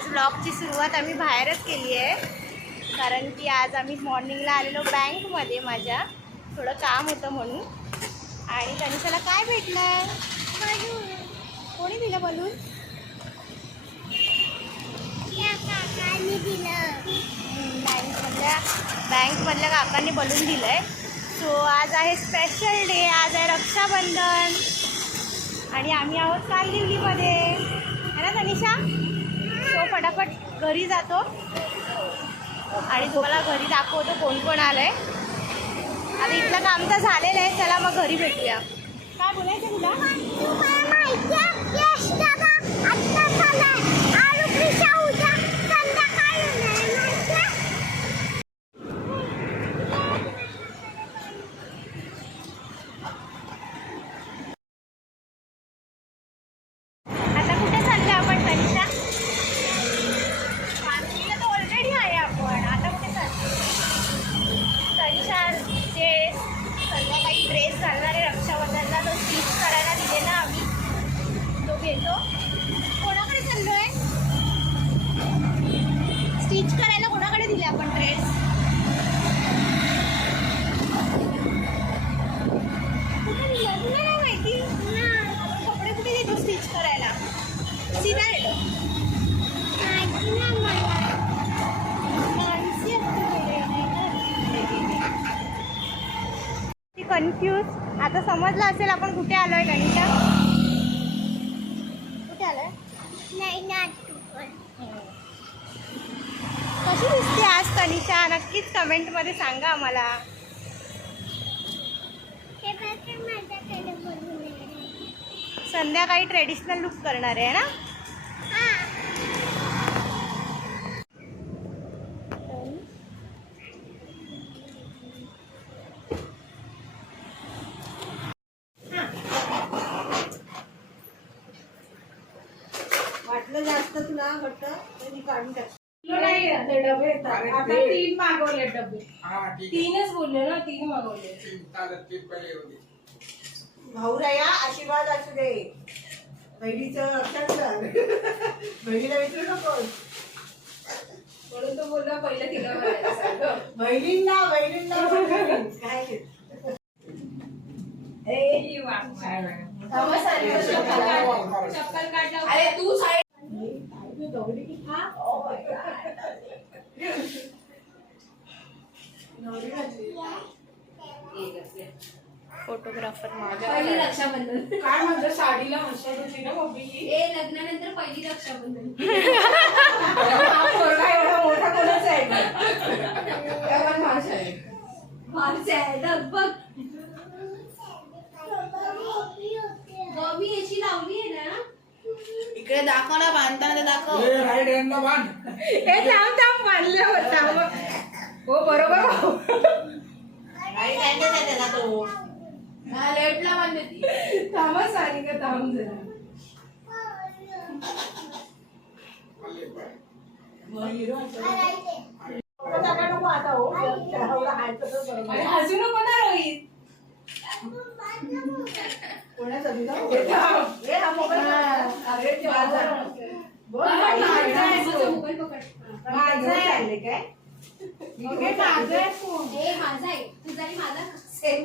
आज ब्लॉगची सुरुवात आम्ही बाहेरच केली आहे कारण की आज आम्ही मॉर्निंगला आलेलो बँकमध्ये माझ्या थोडं काम होतं म्हणून. आणि तनिषाला काय भेटलं? कोणी दिलं बलून? बँकमधल्या काकांनी बलून दिलं आहे. सो आज आहे स्पेशल डे, आज आहे रक्षाबंधन आणि आम्ही आहोत कालदिवलीमध्ये है ना तनिषा. सो फटाफट घरी जातो आणि तुम्हाला घरी दाखवतो कोण कोण आलं आहे. आता इथलं काम तर झालेलं आहे, चला मग घरी भेटूया. काय बोलायचं तुला? आता कुठे चाललं आपण तनिषा? पार्किंगला तर ऑलरेडी आहे आपण. आता कुठे चाललो? तनिषा जे संध्याकाळी ड्रेस घालणार आहे रक्षाबंधनला, तो स्टिच करायला दिलेला आम्ही, तो घेतो. कोणाकडे चाललो आहे? स्टिच करायला कोणाकडे दिले आपण ड्रेस? कुठे दिलं तुला नाही माहिती? कपडे कुठे देतो स्टिच करायला? सीधा देतो. ती कन्फ्यूज. आता समजलं असेल आपण कुठे आलोय तनिषा? कुठे आलोय? कशी दिसते आज तनिषा? नक्कीच कमेंटमध्ये सांगा आम्हाला. संध्याकाळी ट्रेडिशनल लुक करणार आहे ना? वाटलं जास्त तुला वाटतं तरी काढून टाक. डबे आता 3 मागवले डबे. तीनच बोलले ना, 3 मागवले. भाऊराया आशीर्वाद असू दे. बहिणीचं लक्षात ठेव. बहिणीला विसरू नको. म्हणून तो बोलला पहिलं तिला करायचं. बहिणींना काय ते? चप्पल काढला. अरे तू साईड. फोटोग्राफर पहिली रक्षाबंधन. काय म्हणतो साडीला मस्त होती ना मम्मी. लग्नानंतर पहिली रक्षाबंधन. एवढा मोठा कोणाच आहे? माझा आहे बघ. मी याची लावली आहे ना. इकडे दाखव ना, बांधताना दाखव. हे थांब बांधले होता. हो बरोबर. लेफ्टला बांधते ती. थांबा सानिका, थांब जरा. हसू नको ना रोहित. कोणाचा दिला? मोबाईल पकड. माझं आहे काय? माझा आहे तुझा आणि माझा सेम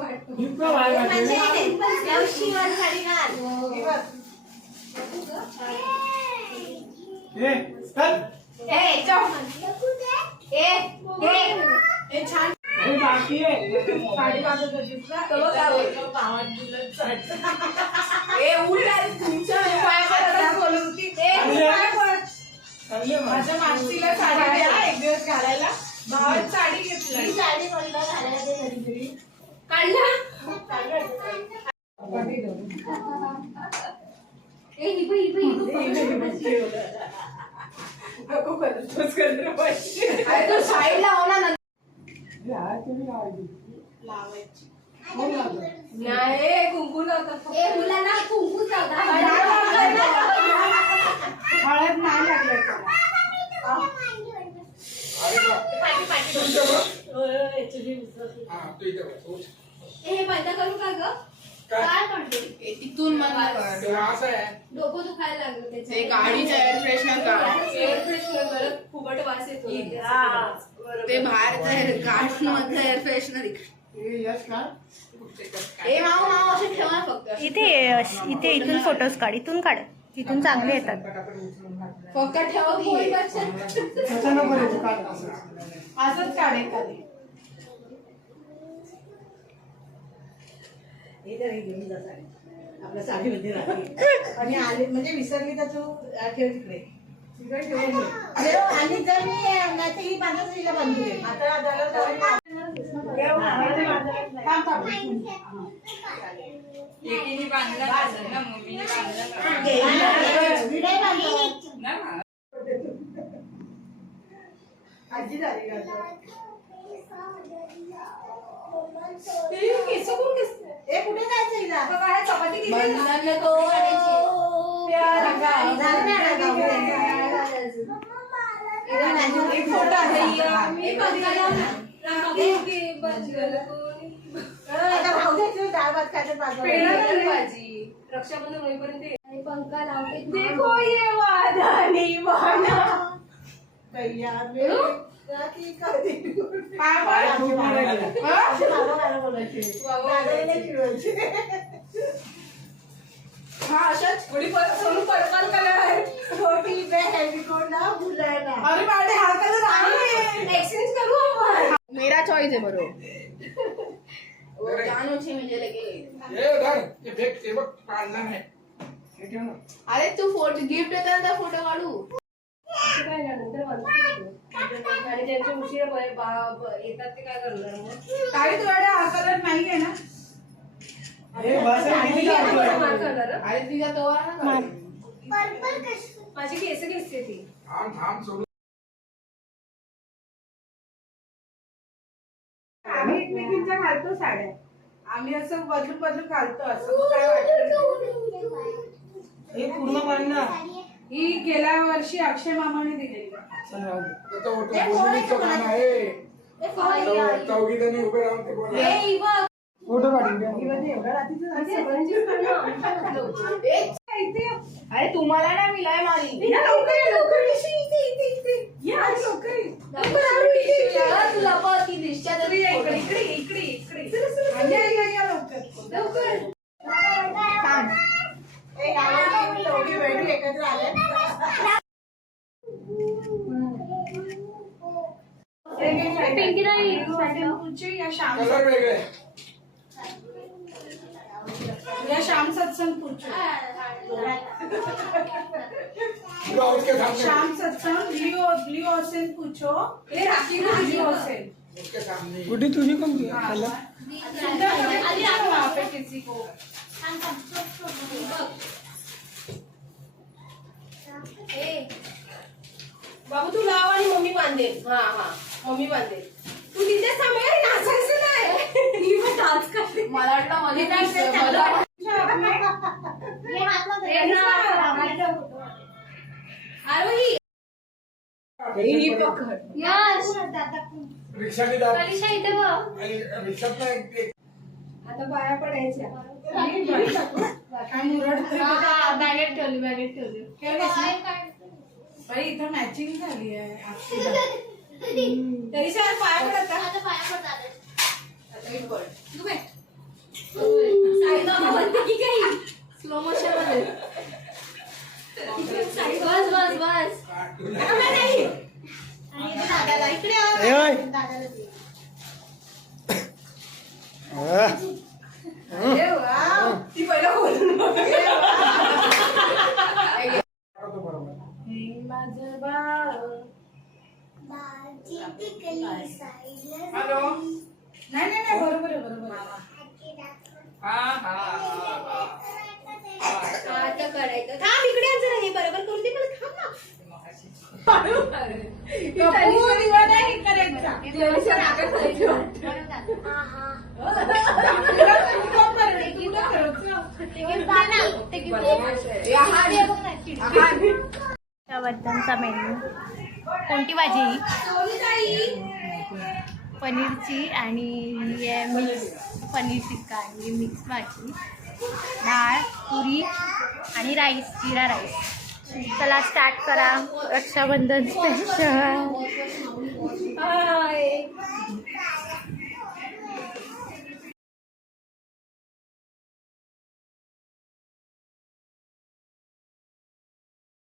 वाटतो. छान साडी बांधत होतीस ना. माझ्या मावशीला साडी द्या एक दिवस घालायला. भावात साडी घेतली. साडी म्हणलं घालायला ते कधीतरी काढला. तो साईड लाव ना. लावायची नाही. कुंकू लावतात. मुलांना कुंकू लावतात. हळद नाही लागलं. हे बंद करू का ग? काय म्हणते तिथून मला असं आहे डोकं दुखायला लागलं त्याचं. ते गाडीचं एअर फ्रेशनर काढ. एअर फ्रेशनर करत फुगट वास येतो. ते बाहेरचं गाडीमधलं एअर फ्रेशनर ए माऊ माऊ असे ठेवा फक्त इथे इथून फोटोज काढ, इथून काढ, इथून चांगले येतात. फक्त ठेवा की असंच काढेल खाली हे तर हे घेऊन जात आहे आपल्या साडीमध्ये राहते आणि आले म्हणजे विसरली तर तू ठेव तिकडे तिकडे ठेवून दे. अरे हो, आणि जर मी नाही तर ही बांधत हिला बांधू दे आता एकीने बांधला ना मम्मीने बांधला ना. आजी झाली का ए कुठे जायचं हिला चपाती बंधन तो एक फोटो आता भाऊ द्यायचं डाळ भात खायचं भाजी रक्षाबंधन होईपर्यंत पंखा लावते. देखो ये वादळी वाना. कैया की कधी हा अशाच सोनू पर्पल कलर आहे. छोटी हेलिकॉप्टर ना भुलायला अरे बाळे हा कलर आहे. एक्सचेंज करू आपण. मेरा चॉइस है बरोबर. वो जानो छे म्हणजे लगे हे फेक ते बघ काढला नाही हे ठेव ना. अरे तू फोटो गिफ्ट देताना त्या फोटो काढू. काय नंतर आणि त्यांचे उशीर येतात ते काय करणार मग. काय तुझ्याकडे हा कलर नाही आहे ना. अरे तिच्या तोवर ना माझी केस घेसते ती. थांब सोडू. आम्ही एकमेकींच्या घालतो साड्या आम्ही असं बदलून बदलून घालतो असं काय वाटतं हे पूर्ण बांधणं ही गेल्या वर्षी अक्षय मामाने दिलेली चौघी जणी उभे राहून ते बोला. फोटो काढून अरे तुम्हाला नाही मिलाय मारी. तुला पण ती दिसच्या तरी एकत्र आले कलर वेगळे या श्याम सत्संग पूछो ब्लाउज के सामने श्याम सत्संग लिओ होसेन पूछो ये राखी लिओ होसेन उसके सामने गुड्डी तुझी कोणती वहाँ पे किसी को बाबू तू लाव आणि मम्मी बांधे. हा मम्मी बांधे. तू तिथे थांबे नाचायचं नाही. डान्स करते. मला वाटलं मध्ये आरोही रिक्षाने जात इथे बघ. आणि रिक्षात नाही आता बाया पडायच्या. बॅगेत ठेवली. बाई इथं मॅचिंग झाली आहे तरी सर पाया पडत साईबाबा म्हणते की काही स्लो मोशन मध्ये. बस ती पहिला बोलून माझं बाळ हॅलो नाही बरोबर आता करायचं. थांब इकडे आज हे बरोबर करून दे मला. थांब ना. रक्षाबंधनचा मेनू कोणती भाजी पनीरची आणि मिक्स पनीर टिक्का आणि मिक्स भाजी भाजी आणि राईस, जिरा राईस. चला स्टार्ट करा रक्षाबंधन स्पेशल.